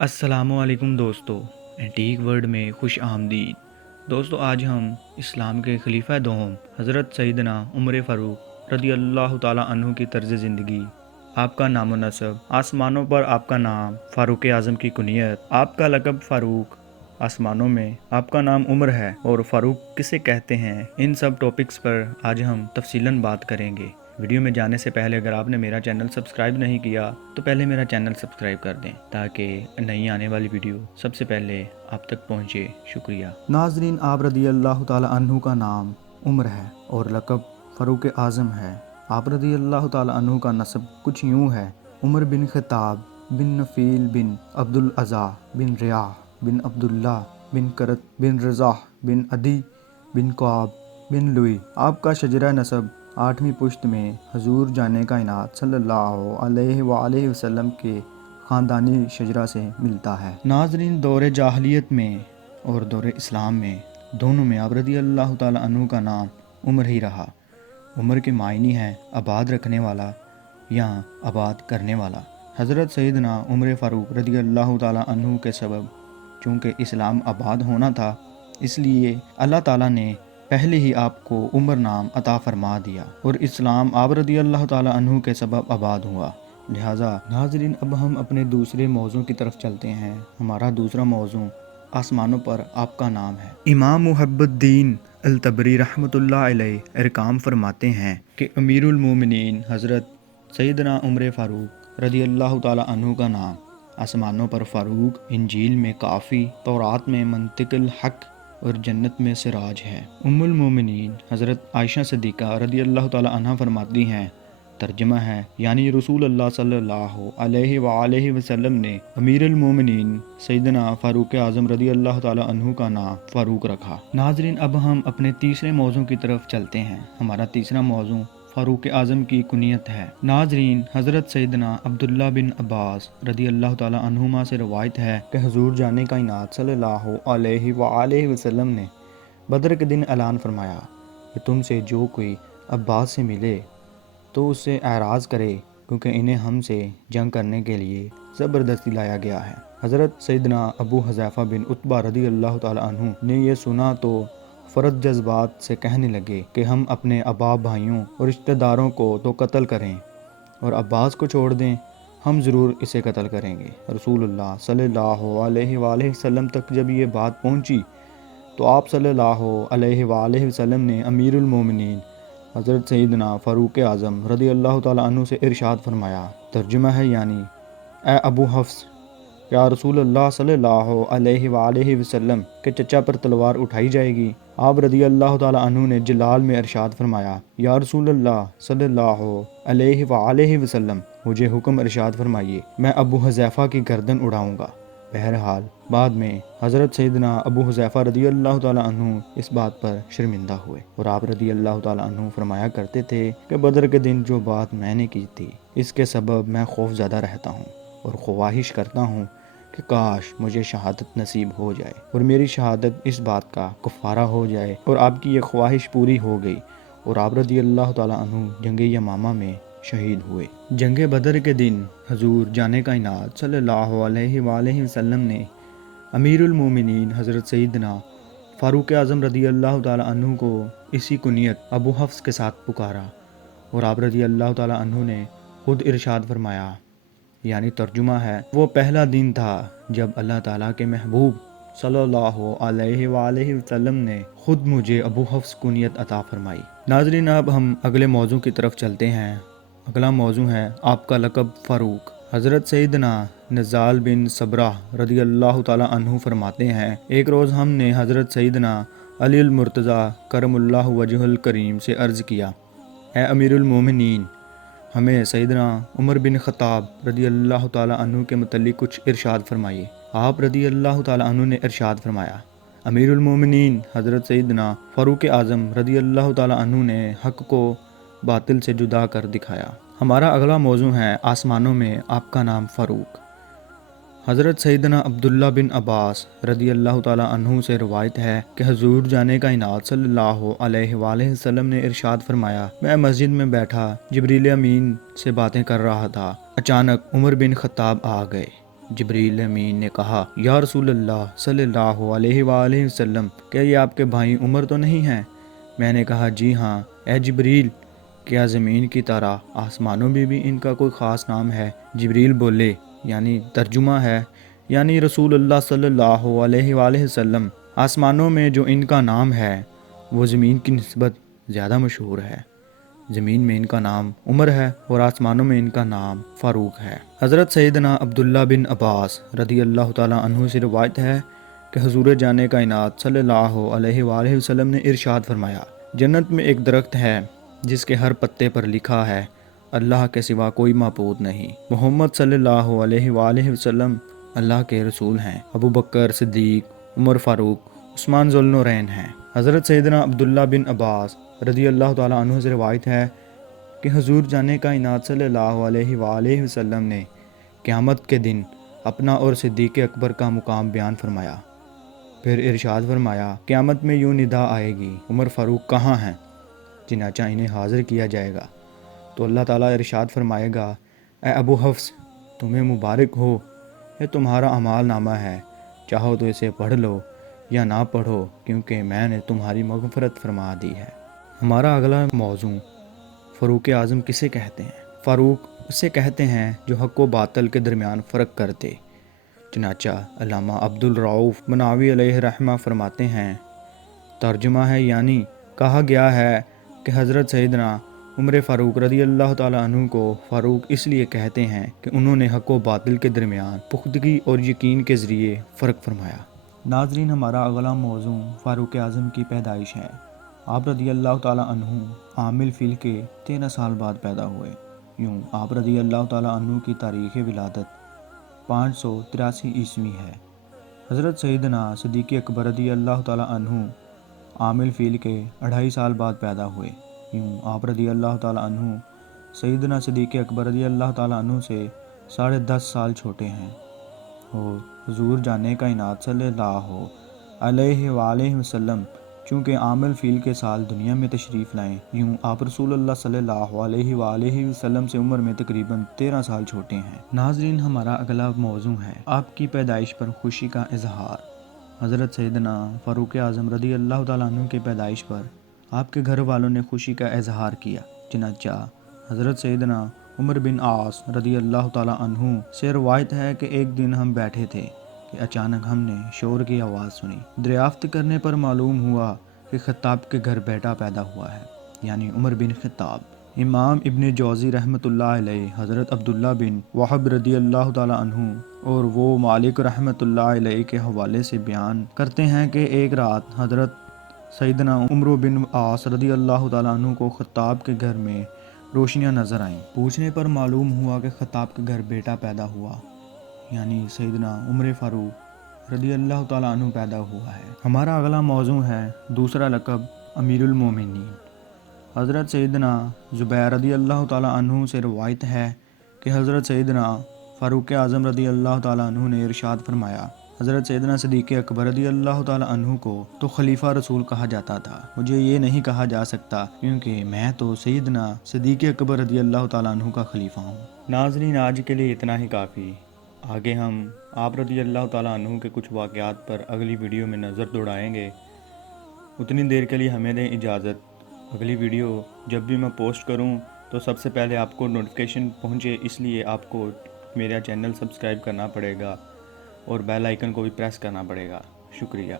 السلام علیکم دوستو، اینٹیک ورلڈ میں خوش آمدید۔ دوستو، آج ہم اسلام کے خلیفہ دوم حضرت سیدنا عمر فاروق رضی اللہ تعالیٰ عنہ کی طرز زندگی، آپ کا نام و نسب، آسمانوں پر آپ کا نام فاروق اعظم کی کنیت، آپ کا لقب فاروق، آسمانوں میں آپ کا نام عمر ہے اور فاروق کسے کہتے ہیں، ان سب ٹاپکس پر آج ہم تفصیلاً بات کریں گے۔ ویڈیو میں جانے سے پہلے اگر آپ نے میرا چینل سبسکرائب نہیں کیا تو پہلے میرا چینل سبسکرائب کر دیں تاکہ نئی آنے والی ویڈیو سب سے پہلے آپ تک پہنچے۔ شکریہ۔ ناظرین، آپ رضی اللہ تعالیٰ عنہ کا نام عمر ہے اور لقب فاروق اعظم ہے۔ آپ رضی اللہ تعالیٰ عنہ کا نسب کچھ یوں ہے: عمر بن خطاب بن نفیل بن عبد العزا بن ریاح بن عبداللہ بن کرت بن رضاح بن عدی بن قعب بن لوئی۔ آپ کا شجرہ نسب 8ویں پشت میں حضور جانے کائنات صلی اللہ علیہ وآلہ وسلم کے خاندانی شجرہ سے ملتا ہے۔ ناظرین، دور جاہلیت میں اور دور اسلام میں دونوں میں آپ رضی اللہ تعالیٰ عنہ کا نام عمر ہی رہا۔ عمر کے معنی ہے آباد رکھنے والا یا آباد کرنے والا۔ حضرت سیدنا عمر فاروق رضی اللہ تعالیٰ عنہ کے سبب چونکہ اسلام آباد ہونا تھا، اس لیے اللہ تعالیٰ نے پہلے ہی آپ کو عمر نام عطا فرما دیا اور اسلام آپ رضی اللہ تعالیٰ عنہ کے سبب آباد ہوا۔ لہٰذا ناظرین، اب ہم اپنے دوسرے موضوع کی طرف چلتے ہیں۔ ہمارا دوسرا موضوع آسمانوں پر آپ کا نام ہے۔ امام محب الدین الطبری رحمۃ اللہ علیہ ارقام فرماتے ہیں کہ امیر المومنین حضرت سیدنا عمر فاروق رضی اللہ تعالیٰ عنہ کا نام آسمانوں پر فاروق، انجیل میں کافی، تورات میں منطق الحق اور جنت میں سراج ہے۔ ام المومنین حضرت عائشہ صدیقہ رضی اللہ تعالیٰ عنہ فرماتی ہیں، ترجمہ ہے یعنی رسول اللہ صلی اللہ علیہ وآلہ وسلم نے امیر المومنین سیدنا فاروق اعظم رضی اللہ تعالیٰ عنہ کا نام فاروق رکھا۔ ناظرین، اب ہم اپنے تیسرے موضوع کی طرف چلتے ہیں۔ ہمارا تیسرا موضوع فاروق اعظم کی کنیت ہے۔ ناظرین، حضرت سیدنا عبداللہ بن عباس رضی اللہ تعالیٰ عنہما سے روایت ہے کہ حضور جانے کائنات صلی اللہ علیہ وآلہ وسلم نے بدر کے دن اعلان فرمایا کہ تم سے جو کوئی عباس سے ملے تو اس سے اعراض کرے، کیونکہ انہیں ہم سے جنگ کرنے کے لیے زبردستی لایا گیا ہے۔ حضرت سیدنا ابو حذیفہ بن عتبہ رضی اللہ تعالیٰ عنہ نے یہ سنا تو فرد جذبات سے کہنے لگے کہ ہم اپنے آبا بھائیوں اور رشتہ داروں کو تو قتل کریں اور عباس کو چھوڑ دیں، ہم ضرور اسے قتل کریں گے۔ رسول اللہ صلی اللہ علیہ وآلہ وسلم تک جب یہ بات پہنچی تو آپ صلی اللہ علیہ وآلہ وسلم نے امیر المومنین حضرت سیدنا فاروق اعظم رضی اللہ تعالیٰ عنہ سے ارشاد فرمایا، ترجمہ ہے یعنی اے ابو حفص، یا رسول اللہ صلی اللہ علیہ وآلہ وسلم کے چچا پر تلوار اٹھائی جائے گی؟ آپ رضی اللہ تعالیٰ عنہ نے جلال میں ارشاد فرمایا، یا رسول اللہ صلی اللہ علیہ وآلہ وسلم، مجھے حکم ارشاد فرمائیے، میں ابو حذیفہ کی گردن اڑاؤں گا۔ بہرحال بعد میں حضرت سیدنا ابو حذیفہ رضی اللہ تعالیٰ عنہ اس بات پر شرمندہ ہوئے اور آپ رضی اللہ تعالیٰ عنہ فرمایا کرتے تھے کہ بدر کے دن جو بات میں نے کی تھی اس کے سبب میں خوف زدہ رہتا ہوں اور خواہش کرتا ہوں کہ کاش مجھے شہادت نصیب ہو جائے اور میری شہادت اس بات کا کفارہ ہو جائے، اور آپ کی یہ خواہش پوری ہو گئی اور آپ رضی اللہ تعالیٰ عنہ جنگ یمامہ میں شہید ہوئے۔ جنگ بدر کے دن حضور جانے کائنات صلی اللہ علیہ وآلہ وسلم نے امیر المومنین حضرت سیدنا فاروق اعظم رضی اللہ تعالیٰ عنہ کو اسی کنیت ابو حفص کے ساتھ پکارا اور آپ رضی اللہ تعالیٰ عنہ نے خود ارشاد فرمایا، یعنی ترجمہ ہے وہ پہلا دن تھا جب اللہ تعالیٰ کے محبوب صلی اللہ علیہ وآلہ وسلم نے خود مجھے ابو حفص کنیت عطا فرمائی۔ ناظرین، اب ہم اگلے موضوع کی طرف چلتے ہیں۔ اگلا موضوع ہے آپ کا لقب فاروق۔ حضرت سیدنا نزال بن صبرہ رضی اللہ تعالیٰ عنہ فرماتے ہیں، ایک روز ہم نے حضرت سیدنا علی المرتضیٰ کرم اللہ وجہ الکریم سے عرض کیا، اے امیر المومنین، ہمیں سیدنا عمر بن خطاب رضی اللہ تعالیٰ عنہ کے متعلق کچھ ارشاد فرمائیے۔ آپ رضی اللہ تعالیٰ عنہ نے ارشاد فرمایا، امیر المومنین حضرت سیدنا فاروق اعظم رضی اللہ تعالیٰ عنہ نے حق کو باطل سے جدا کر دکھایا۔ ہمارا اگلا موضوع ہے آسمانوں میں آپ کا نام فاروق۔ حضرت سیدنا عبداللہ بن عباس رضی اللہ تعالیٰ عنہ سے روایت ہے کہ حضور جانے کائنات صلی اللہ علیہ وآلہ وسلم نے ارشاد فرمایا، میں مسجد میں بیٹھا جبریل امین سے باتیں کر رہا تھا، اچانک عمر بن خطاب آ گئے جبریل امین نے کہا یا رسول اللہ صلی اللہ علیہ وآلہ وسلم، کیا یہ آپ کے بھائی عمر تو نہیں ہیں؟ میں نے کہا جی ہاں اے جبریل، کیا زمین کی طرح آسمانوں میں بھی ان کا کوئی خاص نام ہے؟ جبریل بولے یعنی ترجمہ ہے، یعنی رسول اللہ صلی اللہ علیہ وآلہ وسلم، آسمانوں میں جو ان کا نام ہے وہ زمین کی نسبت زیادہ مشہور ہے۔ زمین میں ان کا نام عمر ہے اور آسمانوں میں ان کا نام فاروق ہے۔ حضرت سیدنا عبداللہ بن عباس رضی اللہ تعالیٰ عنہ سے روایت ہے کہ حضور جان کائنات صلی اللہ علیہ وآلہ وسلم نے ارشاد فرمایا، جنت میں ایک درخت ہے جس کے ہر پتے پر لکھا ہے اللہ کے سوا کوئی معبود نہیں، محمد صلی اللہ علیہ وآلہ وسلم اللہ کے رسول ہیں، ابو بکر صدیق، عمر فاروق، عثمان ذوالنورین ہیں۔ حضرت سیدنا عبداللہ بن عباس رضی اللہ تعالیٰ عنہ سے روایت ہے کہ حضور جان کائنات صلی اللہ علیہ وآلہ وسلم نے قیامت کے دن اپنا اور صدیق اکبر کا مقام بیان فرمایا، پھر ارشاد فرمایا قیامت میں یوں ندا آئے گی، عمر فاروق کہاں ہیں؟ چنانچہ انہیں حاضر کیا جائے گا تو اللہ تعالیٰ ارشاد فرمائے گا اے ابو حفص، تمہیں مبارک ہو، یہ تمہارا اعمال نامہ ہے، چاہو تو اسے پڑھ لو یا نہ پڑھو کیونکہ میں نے تمہاری مغفرت فرما دی ہے۔ ہمارا اگلا موضوع فاروق اعظم کسے کہتے ہیں؟ فاروق اسے کہتے ہیں جو حق و باطل کے درمیان فرق کرتے۔ چنانچہ علامہ عبد الرؤف مناوی علیہ رحمہ فرماتے ہیں، ترجمہ ہے یعنی کہا گیا ہے کہ حضرت سیدنا عمر فاروق رضی اللہ تعالیٰ عنہ کو فاروق اس لیے کہتے ہیں کہ انہوں نے حق و باطل کے درمیان پختگی اور یقین کے ذریعے فرق فرمایا۔ ناظرین، ہمارا اگلا موضوع فاروق اعظم کی پیدائش ہے۔ آپ رضی اللہ تعالیٰ عنہ عام الفیل کے 13 سال بعد پیدا ہوئے۔ یوں آپ رضی اللہ تعالیٰ عنہ کی تاریخ ولادت 583 عیسوی ہے۔ حضرت سیدنا صدیق اکبر رضی اللہ تعالیٰ عنہ عام الفیل کے 2.5 سال بعد پیدا ہوئے۔ یوں آپ رضی اللہ تعالیٰ عنہ سیدنا صدیق اکبر رضی اللہ تعالیٰ عنہ سے 10.5 سال چھوٹے ہیں، اور حضور جان کائنات صلی اللہ علیہ وآلہ وسلم چونکہ عام الفیل کے سال دنیا میں تشریف لائیں، یوں آپ رسول اللہ صلی اللہ علیہ وآلہ وسلم سے عمر میں تقریباً 13 سال چھوٹے ہیں۔ ناظرین، ہمارا اگلا موضوع ہے آپ کی پیدائش پر خوشی کا اظہار۔ حضرت سیدنا فاروق اعظم رضی اللہ تعالیٰ عنہ کی پیدائش پر آپ کے گھر والوں نے خوشی کا اظہار کیا۔ چنانچہ حضرت سیدنا عمر بن عاص رضی اللہ تعالیٰ عنہ سے روایت ہے کہ ایک دن ہم بیٹھے تھے کہ اچانک ہم نے شور کی آواز سنی۔ دریافت کرنے پر معلوم ہوا کہ خطاب کے گھر بیٹا پیدا ہوا ہے، یعنی عمر بن خطاب۔ امام ابن جوزی رحمۃ اللہ علیہ حضرت عبداللہ بن وہب رضی اللہ تعالیٰ عنہ اور وہ مالک رحمۃ اللہ علیہ کے حوالے سے بیان کرتے ہیں کہ ایک رات حضرت سیدنا عمر بن عاص رضی اللہ تعالیٰ عنہ کو خطاب کے گھر میں روشنیاں نظر آئیں۔ پوچھنے پر معلوم ہوا کہ خطاب کے گھر بیٹا پیدا ہوا، یعنی سیدنا عمر فاروق رضی اللہ تعالیٰ عنہ پیدا ہوا ہے۔ ہمارا اگلا موضوع ہے دوسرا لقب امیر المومنین۔ حضرت سیدنا زبیر رضی اللہ تعالیٰ عنہ سے روایت ہے کہ حضرت سیدنا فاروق اعظم رضی اللہ تعالیٰ عنہ نے ارشاد فرمایا، حضرت سیدنا صدیق اکبر رضی اللہ تعالیٰ عنہ کو تو خلیفہ رسول کہا جاتا تھا، مجھے یہ نہیں کہا جا سکتا کیونکہ میں تو سیدنا صدیق اکبر رضی اللہ تعالیٰ عنہ کا خلیفہ ہوں۔ ناظرین، آج کے لیے اتنا ہی کافی۔ آگے ہم آپ رضی اللہ تعالیٰ عنہ کے کچھ واقعات پر اگلی ویڈیو میں نظر دوڑائیں گے۔ اتنی دیر کے لیے ہمیں دیں اجازت۔ اگلی ویڈیو جب بھی میں پوسٹ کروں تو سب سے پہلے آپ کو نوٹیفیکیشن پہنچے، اس لیے آپ کو میرا چینل سبسکرائب کرنا پڑے گا اور بیل آئیکن کو بھی پریس کرنا پڑے گا۔ شکریہ۔